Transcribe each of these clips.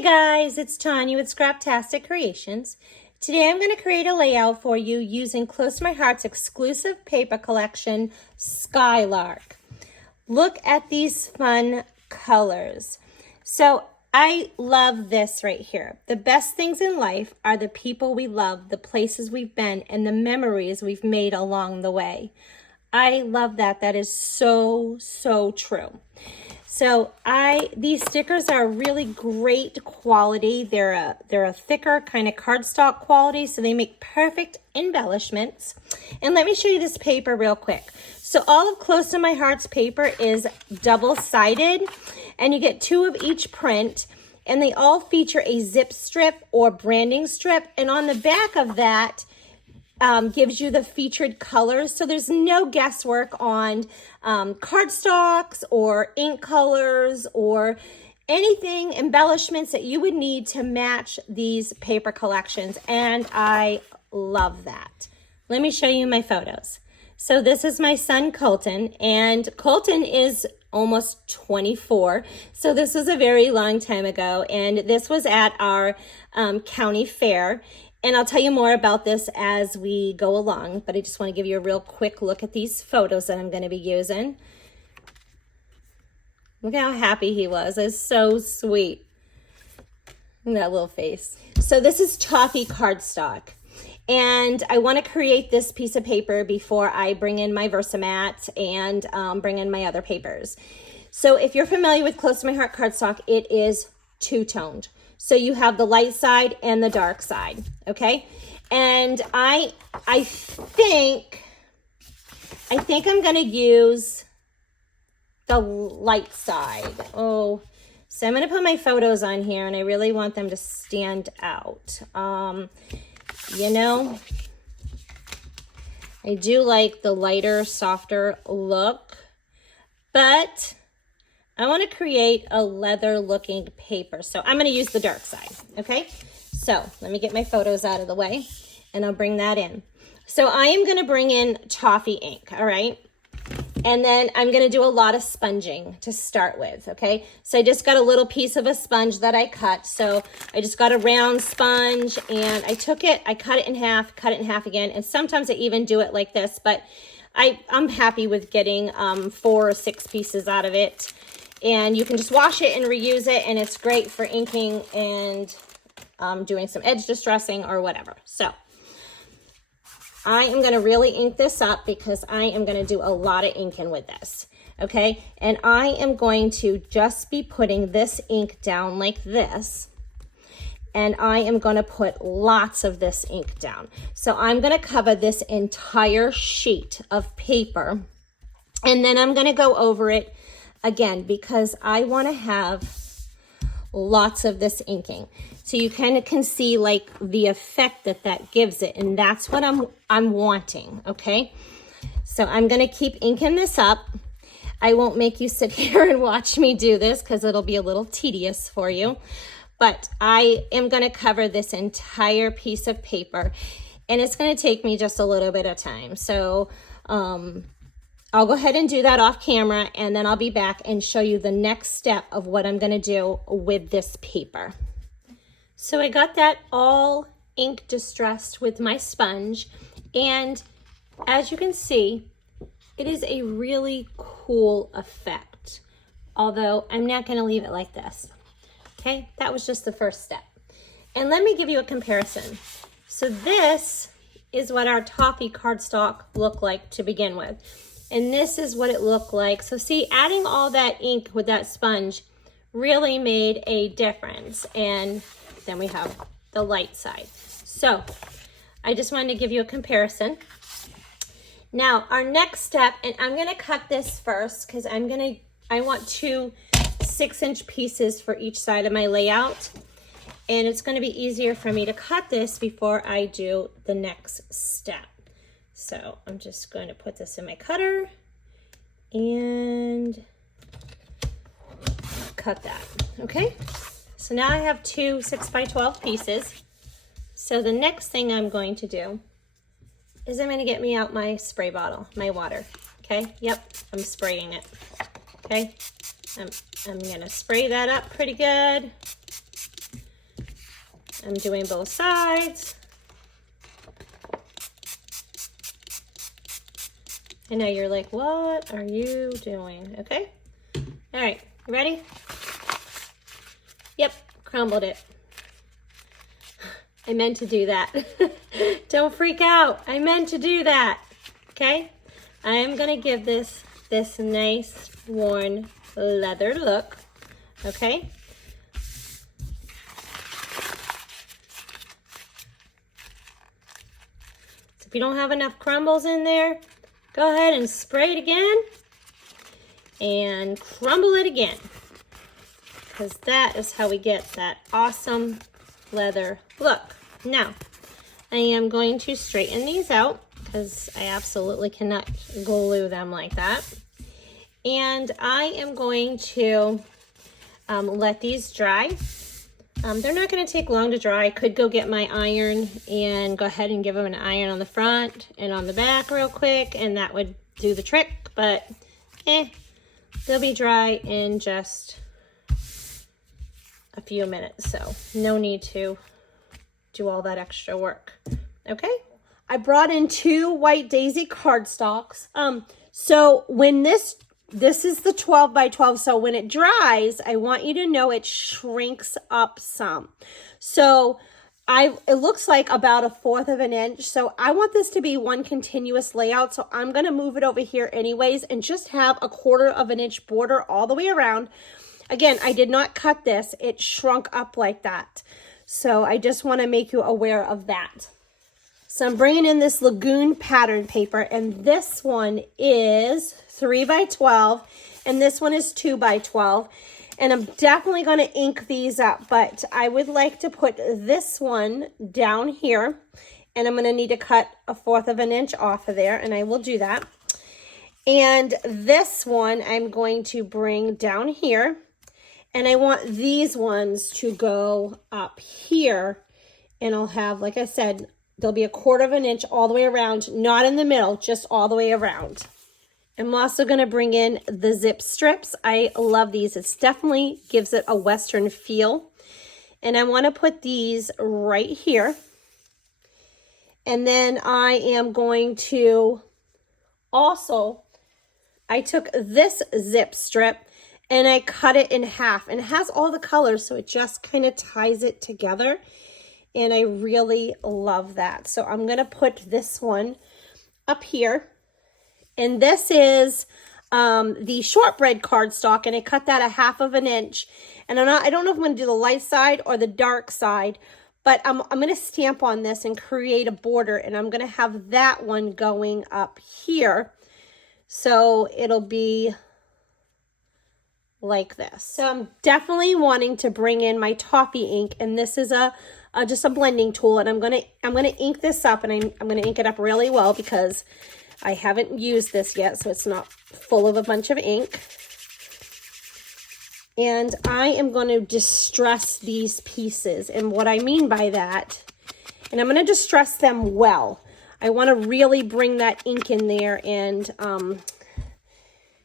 Hey guys, it's Tanya with Scraptastic Creations. Today I'm going to create a layout for you using Close to My Heart's exclusive paper collection, Skylark. Look at these fun colors. So I love this right here. The best things in life are the people we love, the places we've been, and the memories we've made along the way. I love that. That is so true. So these stickers are really great quality. They're a thicker kind of cardstock quality, so they make perfect embellishments. And let me show you this paper real quick. So all of Close to My Heart's paper is double-sided, and you get 2 of each print, and they all feature a zip strip or branding strip, and on the back of that gives you the featured colors. So there's no guesswork on cardstocks or ink colors or anything, embellishments that you would need to match these paper collections. And I love that. Let me show you my photos. So this is my son, Colton, and Colton is almost 24. So this was a very long time ago, and this was at our county fair. And I'll tell you more about this as we go along, but I just want to give you a real quick look at these photos that I'm going to be using. Look how happy he was. It's so sweet. Look at that little face. So this is toffee cardstock. And I want to create this piece of paper before I bring in my Versamat and bring in my other papers. So if you're familiar with Close to My Heart cardstock, it is two-toned. So you have the light side and the dark side, okay? And I think I'm gonna use the light side. Oh, so I'm gonna put my photos on here, and I really want them to stand out. You know, I do like the lighter, softer look, but I want to create a leather looking paper. So I'm going to use the dark side. Okay. So let me get my photos out of the way and I'll bring that in. So I am going to bring in toffee ink. All right. And then I'm going to do a lot of sponging to start with. Okay. So I just got a little piece of a sponge that I cut. So I just got a round sponge and I took it, I cut it in half again. And sometimes I even do it like this, but I'm happy with getting 4 or 6 pieces out of it. And you can just wash it and reuse it, and it's great for inking and doing some edge distressing or whatever. So I am going to really ink this up because I am going to do a lot of inking with this, okay? And I am going to just be putting this ink down like this, and I am going to put lots of this ink down. So I'm going to cover this entire sheet of paper, and then I'm going to go over it again, because I want to have lots of this inking. So you kind of can see like the effect that gives it. And that's what I'm wanting. Okay. So I'm going to keep inking this up. I won't make you sit here and watch me do this because it'll be a little tedious for you. But I am going to cover this entire piece of paper, and it's going to take me just a little bit of time. So, I'll go ahead and do that off camera, and then I'll be back and show you the next step of what I'm going to do with this paper. So I got that all ink distressed with my sponge, and as you can see, it is a really cool effect, although I'm not going to leave it like this. Okay, that was just the first step. And let me give you a comparison. So this is what our toffee cardstock looked like to begin with. And this is what it looked like. So see, adding all that ink with that sponge really made a difference. And then we have the light side. So I just wanted to give you a comparison. Now our next step, and I'm gonna cut this first because I want 2 6-inch pieces for each side of my layout. And it's gonna be easier for me to cut this before I do the next step. So I'm just going to put this in my cutter and cut that, okay? So now I have 2 6x12 pieces. So the next thing I'm going to do is I'm gonna get me out my spray bottle, my water, okay? Yep, I'm spraying it, okay? I'm gonna spray that up pretty good. I'm doing both sides. I know you're like, what are you doing? Okay. All right, you ready? Yep, crumbled it. I meant to do that. Don't freak out. I meant to do that. Okay. I am gonna give this nice worn leather look. Okay. So if you don't have enough crumbles in there, go ahead and spray it again and crumble it again, because that is how we get that awesome leather look. Now, I am going to straighten these out because I absolutely cannot glue them like that. And I am going to let these dry. They're not going to take long to dry. I could go get my iron and go ahead and give them an iron on the front and on the back real quick, and that would do the trick, but they'll be dry in just a few minutes, so no need to do all that extra work. Okay, I brought in 2 white daisy cardstocks. So when this is the 12 by 12, so when it dries, I want you to know it shrinks up some. So it looks like about 1/4 of an inch. So I want this to be one continuous layout. So I'm going to move it over here anyways and just have 1/4 of an inch border all the way around. Again, I did not cut this. It shrunk up like that. So I just want to make you aware of that. So I'm bringing in this Lagoon pattern paper, and this one is 3 by 12, and this one is 2 by 12. And I'm definitely going to ink these up, but I would like to put this one down here, and I'm going to need to cut 1/4 of an inch off of there, and I will do that. And this one I'm going to bring down here, and I want these ones to go up here, and I'll have, like I said, there'll be 1/4 of an inch all the way around, not in the middle, just all the way around. I'm also going to bring in the zip strips. I love these. It definitely gives it a Western feel. And I want to put these right here. And then I am going to also, I took this zip strip and I cut it in half. And it has all the colors, so it just kind of ties it together. And I really love that. So I'm going to put this one up here. And this is the shortbread cardstock, and I cut that 1/2 of an inch. And I don't know if I'm going to do the light side or the dark side, but I'm going to stamp on this and create a border, and I'm going to have that one going up here. So it'll be like this. So I'm definitely wanting to bring in my toffee ink, and this is just a blending tool, and I'm going to ink this up, and I'm going to ink it up really well because I haven't used this yet, so it's not full of a bunch of ink. And I am going to distress these pieces. And what I mean by that, and I'm going to distress them well. I want to really bring that ink in there and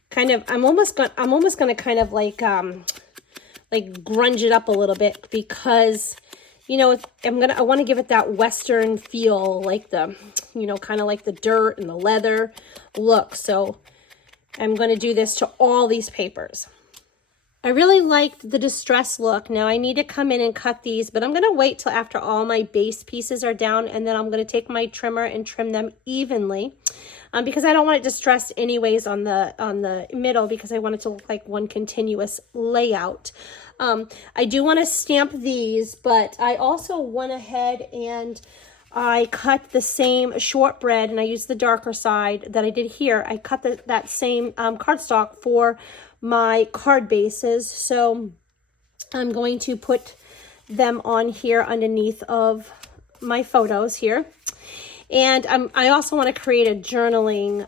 kind of, I'm almost going to kind of like grunge it up a little bit, because you know, I want to give it that Western feel, like the, you know, kind of like the dirt and the leather look. So I'm going to do this to all these papers. I really liked the distress look. Now I need to come in and cut these, but I'm going to wait till after all my base pieces are down, and then I'm going to take my trimmer and trim them evenly, because I don't want it distressed anyways on the middle, because I want it to look like one continuous layout. I do want to stamp these, but I also went ahead and I cut the same shortbread, and I used the darker side that I did here. I cut that same cardstock for my card bases. So I'm going to put them on here underneath of my photos here. And I also want to create a journaling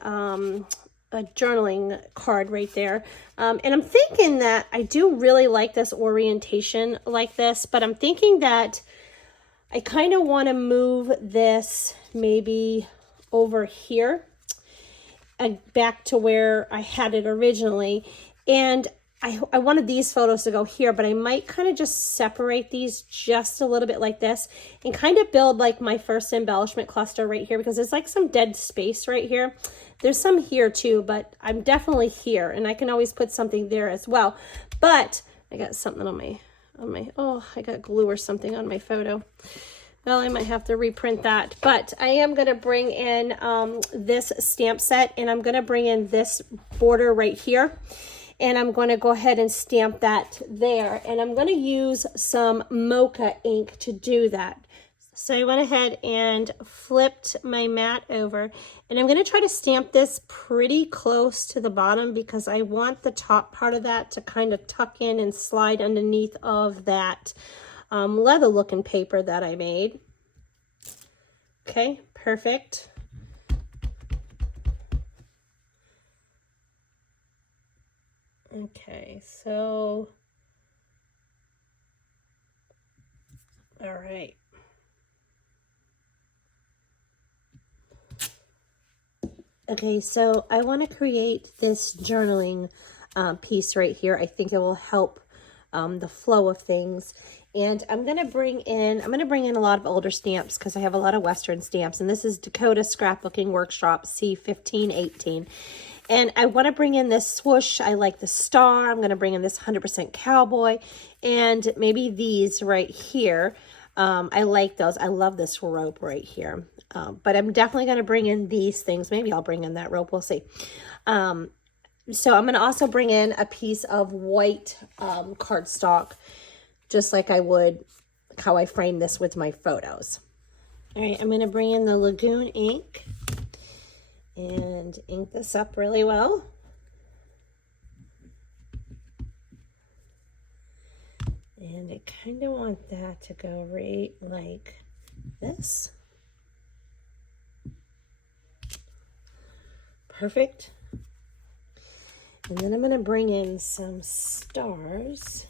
card right there. And I'm thinking that I do really like this orientation like this, but I'm thinking that I kind of want to move this maybe over here and back to where I had it originally. And I wanted these photos to go here, but I might kind of just separate these just a little bit like this and kind of build like my first embellishment cluster right here, because there's like some dead space right here. There's some here too, but I'm definitely here, and I can always put something there as well. But I got something on my, oh, I got glue or something on my photo. Well, I might have to reprint that, but I am going to bring in this stamp set, and I'm going to bring in this border right here. And I'm going to go ahead and stamp that there. And I'm going to use some mocha ink to do that. So I went ahead and flipped my mat over. And I'm going to try to stamp this pretty close to the bottom, because I want the top part of that to kind of tuck in and slide underneath of that leather looking paper that I made. Okay, perfect. Okay, so, all right. Okay, so I want to create this journaling piece right here. I think it will help the flow of things. And I'm going to bring in a lot of older stamps, because I have a lot of Western stamps. And this is Dakota Scrapbooking Workshop C1518. And I want to bring in this swoosh. I like the star. I'm going to bring in this 100% cowboy, and maybe these right here. I like those. I love this rope right here. But I'm definitely going to bring in these things. Maybe I'll bring in that rope. We'll see. So I'm going to also bring in a piece of white cardstock, just like I would how I frame this with my photos. All right, I'm going to bring in the Lagoon ink and ink this up really well. And I kind of want that to go right like this. Perfect. And then I'm going to bring in some stars.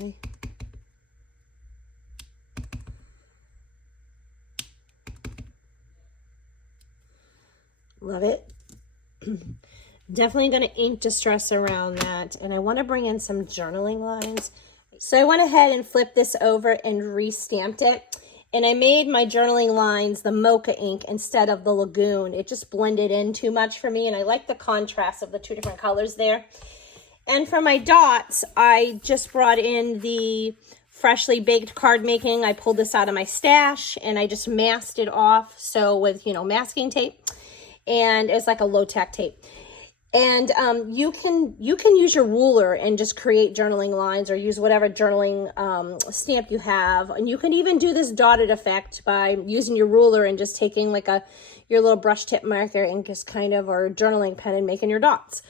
Okay. Love it. Definitely going to ink distress around that. And I want to bring in some journaling lines. So I went ahead and flipped this over and re-stamped it. And I made my journaling lines the mocha ink instead of the Lagoon. It just blended in too much for me. And I like the contrast of the two different colors there. And for my dots, I just brought in the freshly baked card making. I pulled this out of my stash and I just masked it off. So with, masking tape. And it's like a low-tack tape. And you can use your ruler and just create journaling lines, or use whatever journaling stamp you have. And you can even do this dotted effect by using your ruler and just taking like your little brush tip marker and just kind of, or a journaling pen, and making your dots.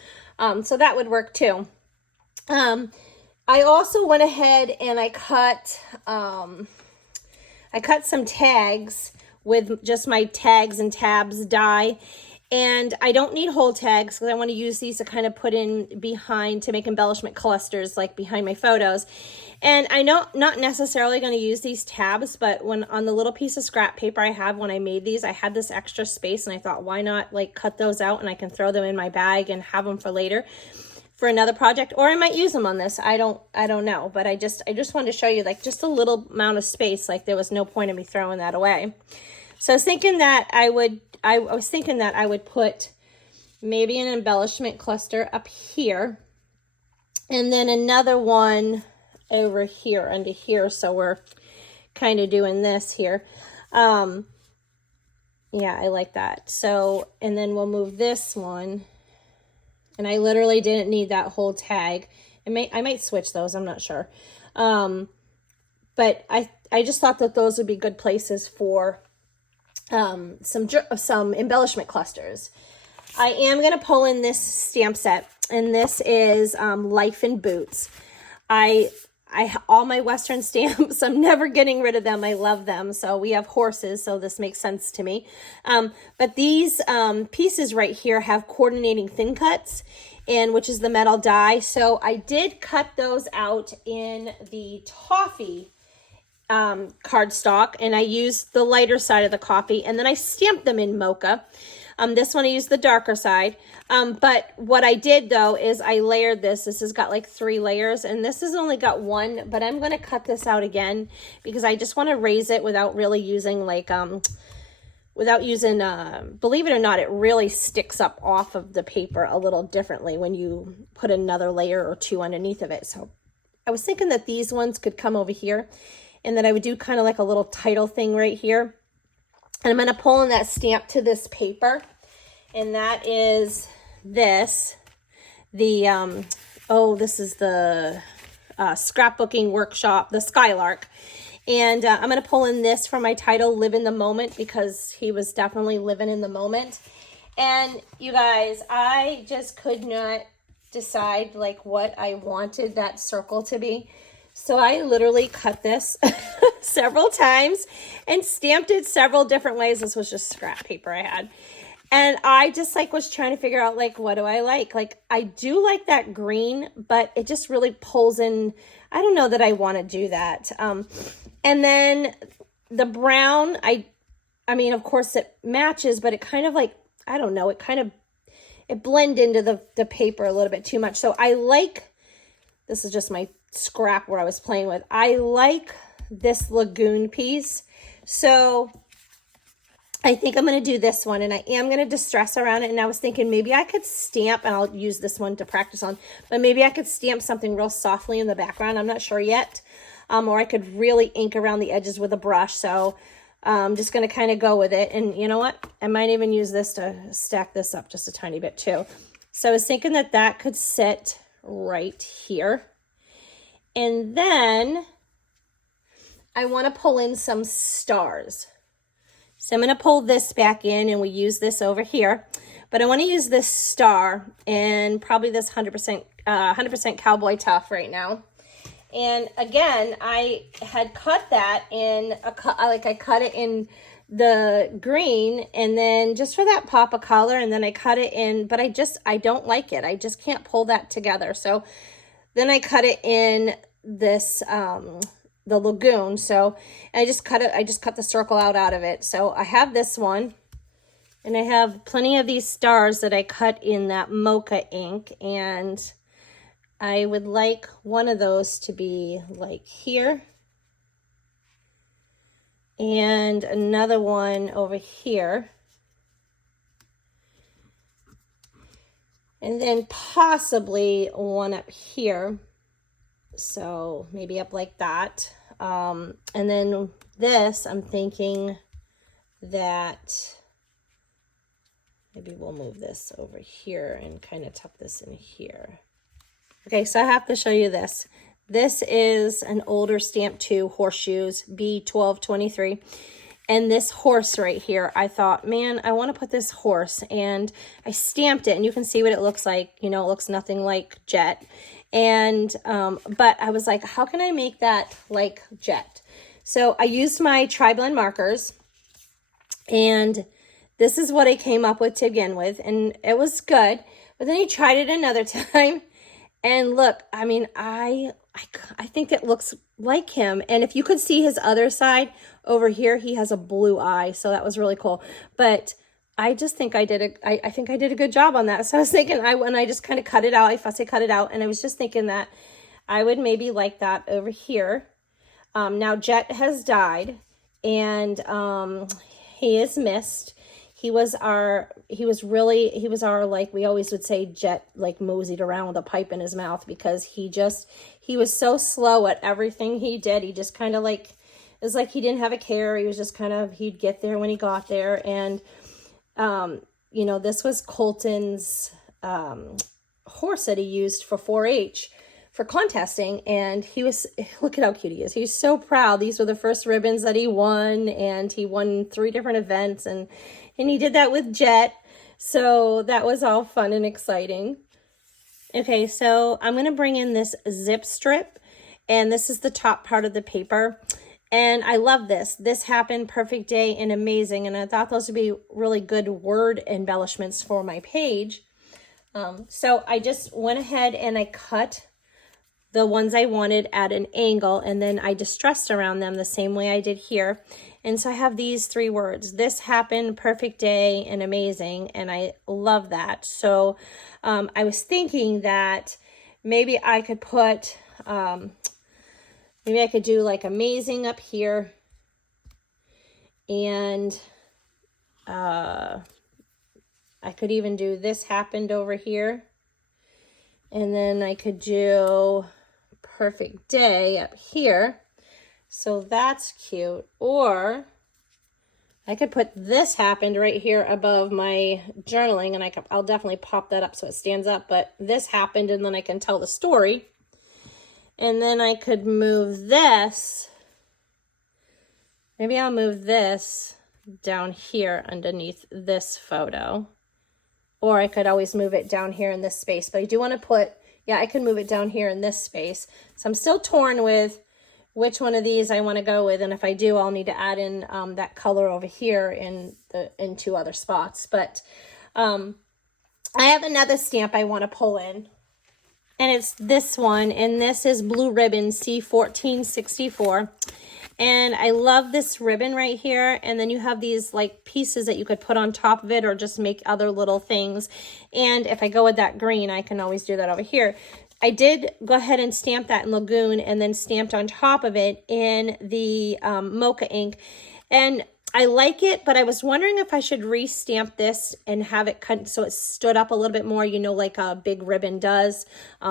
So that would work too. I also went ahead and I cut some tags with just my tags and tabs die. And I don't need whole tags, because I want to use these to kind of put in behind to make embellishment clusters, like behind my photos. And I know not necessarily going to use these tabs, but when on the little piece of scrap paper I have when I made these, I had this extra space, and I thought, why not like cut those out, and I can throw them in my bag and have them for later for another project, or I might use them on this. I don't know, but I just wanted to show you like just a little amount of space. Like there was no point in me throwing that away. So I was thinking that I would put maybe an embellishment cluster up here, and then another one over here under here. So we're kind of doing this here. Yeah, I like that. So, and then we'll move this one, and I literally didn't need that whole tag. I might switch those. I'm not sure. But I just thought that those would be good places for some embellishment clusters. I am going to pull in this stamp set, and this is Life in Boots. All my Western stamps, I'm never getting rid of them. I love them. So we have horses, so this makes sense to me. But these pieces right here have coordinating thin cuts, and which is the metal die. So I did cut those out in the toffee cardstock, and I used the lighter side of the coffee, and then I stamped them in mocha. This one I used the darker side. But what I did though is I layered this. This has got like 3 layers, and this has only got 1, but I'm going to cut this out again because I just want to raise it without really using like, believe it or not, it really sticks up off of the paper a little differently when you put another layer or 2 underneath of it. So I was thinking that these ones could come over here, and then I would do kind of like a little title thing right here. And I'm going to pull in that stamp to this paper, and that is this. This is the scrapbooking workshop, the Skylark. And I'm going to pull in this for my title, Live in the Moment, because he was definitely living in the moment. And you guys, I just could not decide like what I wanted that circle to be. So I literally cut this several times and stamped it several different ways. This was just scrap paper I had. And I just like was trying to figure out like, what do I like? Like I do like that green, but it just really pulls in. I don't know that I want to do that. And then the brown, I mean, of course it matches, but it kind of like, I don't know, it blended into the paper a little bit too much. So I like, this is just my scrap where I was playing with. I like this lagoon piece. So I think I'm going to do this one, and I am going to distress around it. And I was thinking maybe I could stamp, and I'll use this one to practice on, but maybe I could stamp something real softly in the background. I'm not sure yet. Or I could really ink around the edges with a brush. So I'm just going to kind of go with it. And you know what? I might even use this to stack this up just a tiny bit too. So I was thinking that that could sit right here. And then I want to pull in some stars. So I'm going to pull this back in, and we use this over here. But I want to use this star and probably this 100% Cowboy Tough right now. And again, I had cut that in I cut it in the green, and then just for that pop of color, and then I cut it in, but I don't like it. I just can't pull that together. So then I cut it in this, the lagoon. So I just cut the circle out of it. So I have this one, and I have plenty of these stars that I cut in that mocha ink, and I would like one of those to be like here, and another one over here, and then possibly one up here. So maybe up like that. And then this, I'm thinking that maybe we'll move this over here and kind of tuck this in here. Okay, so I have to show you this. This is an older stamp 2 horseshoes, B1223. And this horse right here, I thought, man, I want to put this horse. And I stamped it, and you can see what it looks like. You know, it looks nothing like Jet. And, but I was like, how can I make that like Jet? So I used my tri-blend markers, and this is what I came up with to begin with. And it was good. But then I tried it another time. And look, I mean, I think it looks like him. And if you could see his other side over here, he has a blue eye. So that was really cool. But I just think I did a good job on that. So I was thinking, when I just kind of cut it out, I fussy cut it out. And I was just thinking that I would maybe like that over here. Now Jet has died, and he is missed. He was our, like we always would say, Jet like moseyed around with a pipe in his mouth, because he was so slow at everything he did. He just kind of like, it was like he didn't have a care. He was just kind of, he'd get there when he got there. And, you know, this was Colton's horse that he used for 4-H for contesting. And he was, look at how cute he is. He's so proud. These were the first ribbons that he won, and he won 3 different events, and he did that with Jet. So that was all fun and exciting. Okay, so I'm going to bring in this zip strip, and this is the top part of the paper. And I love this. This happened perfect day and amazing. And I thought those would be really good word embellishments for my page. So I just went ahead and I cut the ones I wanted at an angle, and then I distressed around them the same way I did here. And so I have these 3 words: this happened, perfect day, and amazing. And I love that. So I was thinking that maybe I could put, maybe I could do like amazing up here, and I could even do this happened over here. And then I could do perfect day up here. So that's cute. Or I could put this happened right here above my journaling, and I'll definitely pop that up so it stands up. But this happened, and then I can tell the story. And then I could move this. Maybe I'll move this down here underneath this photo. Or I could always move it down here in this space. But I do want to put, yeah, I could move it down here in this space. So I'm still torn with which one of these I want to go with. And if I do, I'll need to add in that color over here in 2 other spots. But I have another stamp I want to pull in. And it's this one. And this is Blue Ribbon C1464. And I love this ribbon right here. And then you have these like pieces that you could put on top of it or just make other little things. And if I go with that green, I can always do that over here. I did go ahead and stamp that in Lagoon and then stamped on top of it in the Mocha ink. And I like it, but I was wondering if I should re-stamp this and have it cut so it stood up a little bit more, you know, like a big ribbon does.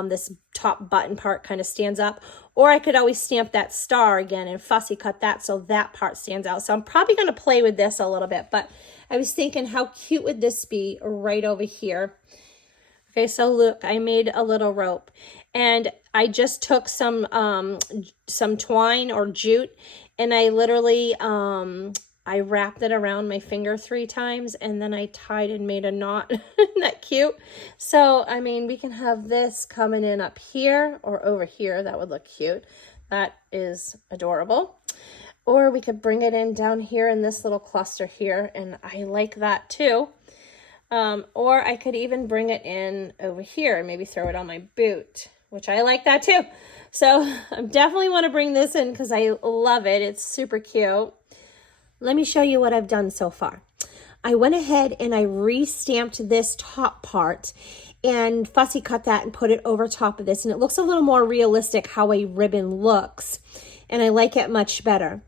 This top button part kind of stands up. Or I could always stamp that star again and fussy cut that so that part stands out. So I'm probably going to play with this a little bit, but I was thinking how cute would this be right over here. Okay, so look, I made a little rope, and I just took some twine or jute, and I literally, I wrapped it around my finger 3 times, and then I tied and made a knot. Isn't that cute? So, I mean, we can have this coming in up here or over here. That would look cute. That is adorable. Or we could bring it in down here in this little cluster here, and I like that too. Or I could even bring it in over here and maybe throw it on my boot, which I like that too. So I definitely want to bring this in because I love it. It's super cute. Let me show you what I've done so far. I went ahead and I re-stamped this top part and fussy cut that and put it over top of this. And it looks a little more realistic how a ribbon looks. And I like it much better.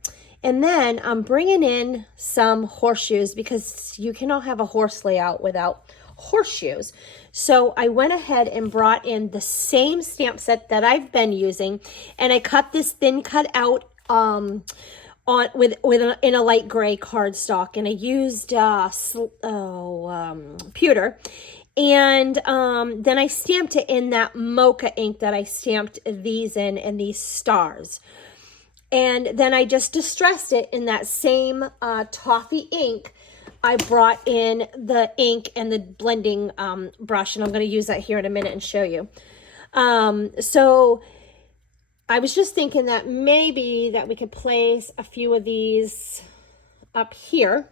And then I'm bringing in some horseshoes because you cannot have a horse layout without horseshoes. So I went ahead and brought in the same stamp set that I've been using, and I cut this thin cut out in a light gray cardstock, and I used pewter. And then I stamped it in that Mocha ink that I stamped these in and these stars. And then I just distressed it in that same toffee ink. I brought in the ink and the blending brush, and I'm going to use that here in a minute and show you. So I was just thinking that maybe that we could place a few of these up here.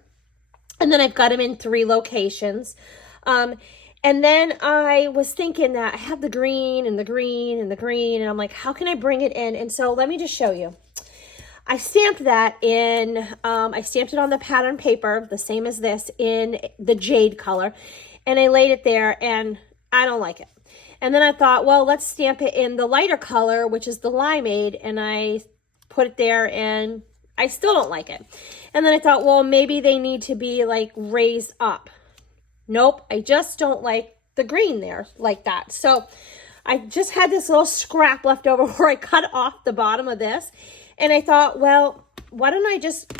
And then I've got them in 3 locations. And then I was thinking that I have the green and the green and the green, and I'm like, how can I bring it in? And so let me just show you. I stamped that in, I stamped it on the pattern paper, the same as this, in the jade color, and I laid it there, and I don't like it. And then I thought, well, let's stamp it in the lighter color, which is the limeade, and I put it there, and I still don't like it. And then I thought, well, maybe they need to be like raised up. Nope, I just don't like the green there like that. So I just had this little scrap left over where I cut off the bottom of this. And I thought, well, why don't I just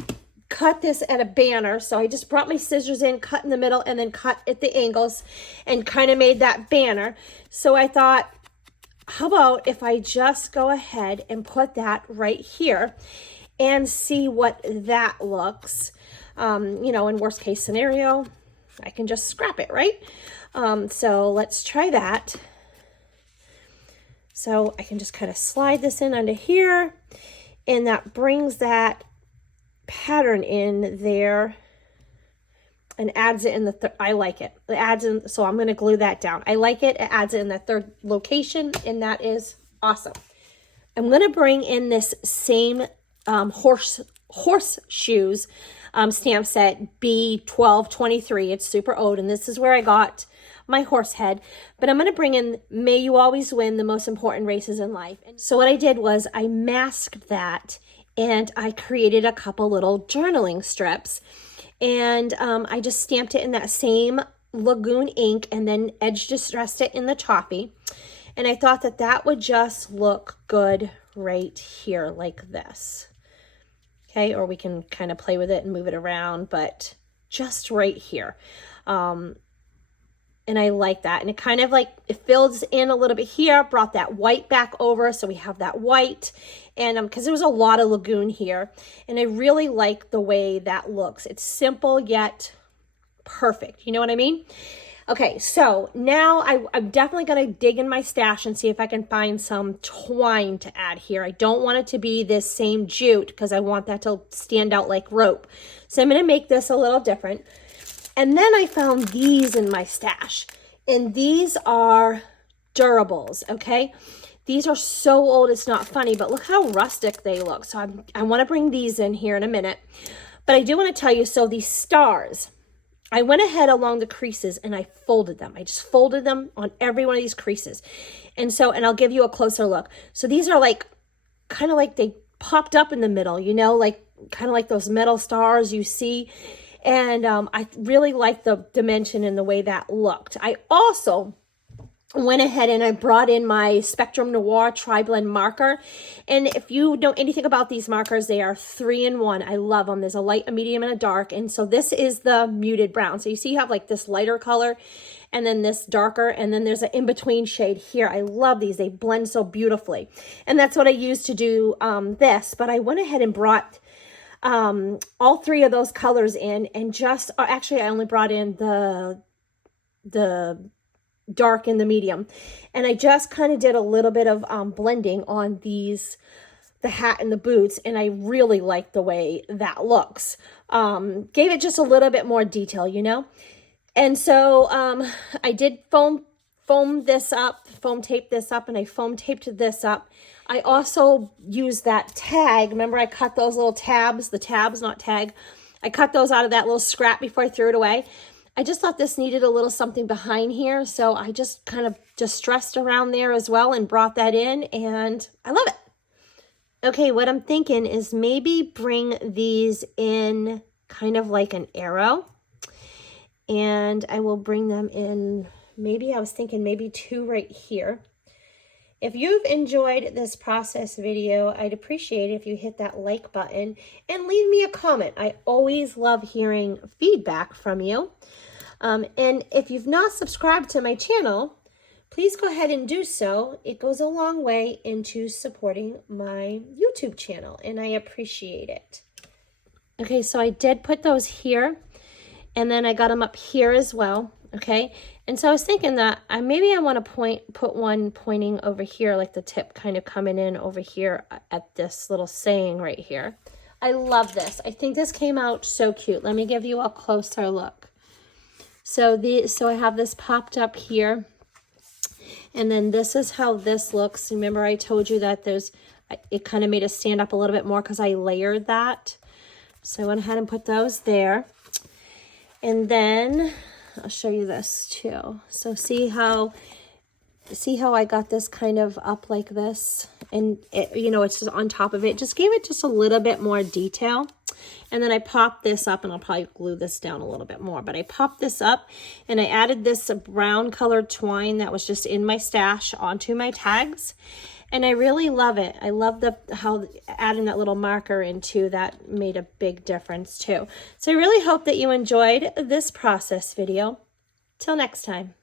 cut this at a banner? So I just brought my scissors in, cut in the middle, and then cut at the angles and kind of made that banner. So I thought, how about if I just go ahead and put that right here and see what that looks. You know, in worst case scenario, I can just scrap it, right? So let's try that. So I can just kind of slide this in under here, and that brings that pattern in there and adds it in the I like it. It adds in, so I'm going to glue that down. I like it. It adds it in the 3rd location, and that is awesome. I'm going to bring in this same horseshoes stamp set B1223. It's super old, and this is where I got my horse head. But I'm going to bring in May You Always Win, the most important races in life. And so what I did was I masked that, and I created a couple little journaling strips. And I just stamped it in that same Lagoon ink and then edge distressed it in the toffee. And I thought that that would just look good right here like this. Okay, or we can kind of play with it and move it around, but just right here. And I like that. And it kind of like, it fills in a little bit here, brought that white back over. So we have that white. And because there was a lot of lagoon here. And I really like the way that looks. It's simple yet perfect. You know what I mean? Okay, so now I'm definitely going to dig in my stash and see if I can find some twine to add here. I don't want it to be this same jute because I want that to stand out like rope. So I'm going to make this a little different. And then I found these in my stash. And these are durables, okay? These are so old, it's not funny, but look how rustic they look. So I want to bring these in here in a minute. But I do want to tell you, so these stars, I went ahead along the creases and I folded them. I just folded them on every one of these creases. And I'll give you a closer look. So these are like, kind of like they popped up in the middle, you know, like kind of like those metal stars you see. And I really like the dimension and the way that looked. I also went ahead and I brought in my Spectrum Noir Tri-Blend marker. And if you know anything about these markers, they are 3-in-1. I love them. There's a light, a medium, and a dark. And so this is the muted brown. So you see you have like this lighter color and then this darker, and then there's an in-between shade here. I love these. They blend so beautifully. And that's what I used to do this. But I went ahead and brought all three of those colors in, and just, actually I only brought in the dark and the medium, and I just kind of did a little bit of blending on these, the hat and the boots, and I really like the way that looks. Gave it just a little bit more detail, you know. And so I did foam this up, foam tape this up, and I foam taped this up. I also used that tag. Remember I cut those little tabs, the tabs, not tag. I cut those out of that little scrap before I threw it away. I just thought this needed a little something behind here, so I just kind of distressed around there as well and brought that in, and I love it. Okay, what I'm thinking is maybe bring these in kind of like an arrow, and I will bring them in, maybe I was thinking maybe 2 right here. If you've enjoyed this process video, I'd appreciate it if you hit that like button and leave me a comment. I always love hearing feedback from you. And if you've not subscribed to my channel, please go ahead and do so. It goes a long way into supporting my YouTube channel, and I appreciate it. Okay, so I did put those here, and then I got them up here as well. Okay, and so I was thinking that maybe I want to put one pointing over here, like the tip kind of coming in over here at this little saying right here. I love this. I think this came out so cute. Let me give you a closer look. So I have this popped up here, and then this is how this looks. Remember I told you that it kind of made it stand up a little bit more because I layered that. So I went ahead and put those there, and then I'll show you this too. So see how I got this kind of up like this, and it, you know, it's just on top of it. Just gave it just a little bit more detail. And then I popped this up, and I'll probably glue this down a little bit more, but I popped this up and I added this brown colored twine that was just in my stash onto my tags. And I really love it. I love how adding that little marker into that made a big difference too. So I really hope that you enjoyed this process video. Till next time.